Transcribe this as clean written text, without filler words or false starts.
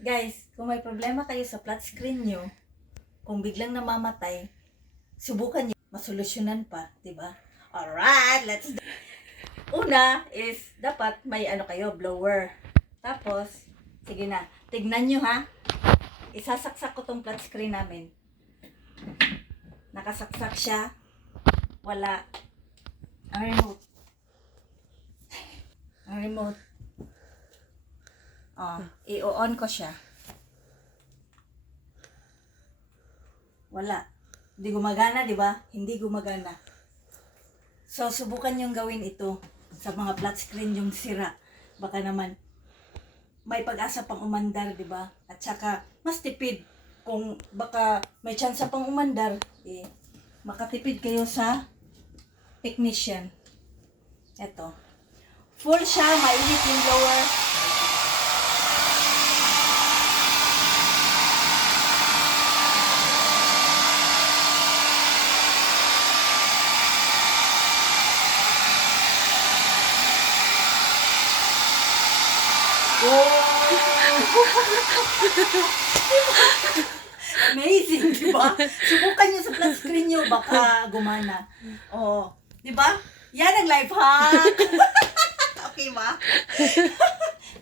Guys, kung may problema kayo sa flat screen nyo, kung biglang namamatay, subukan nyo, masolusyonan pa, di ba? Alright, let's do. Una is, dapat may ano kayo, blower. Tapos, sige na, tignan nyo ha. Isasaksak ko tong flat screen namin. Nakasaksak siya. Wala. Ang remote. Ang remote. I-on ko siya. Wala. Hindi gumagana, di ba? Hindi gumagana. So, subukan yung gawin ito sa mga flat screen yung sira. Baka naman may pag-asa pang umandar, di ba? At saka, mas tipid. Kung baka may chance pang umandar, makatipid kayo sa technician. Ito. Full siya, mainit yung blower. Amazing, di ba? Subukan nyo sa flat screen nyo, baka gumana. Oh, di ba? Yan ang life hack. Okay ba?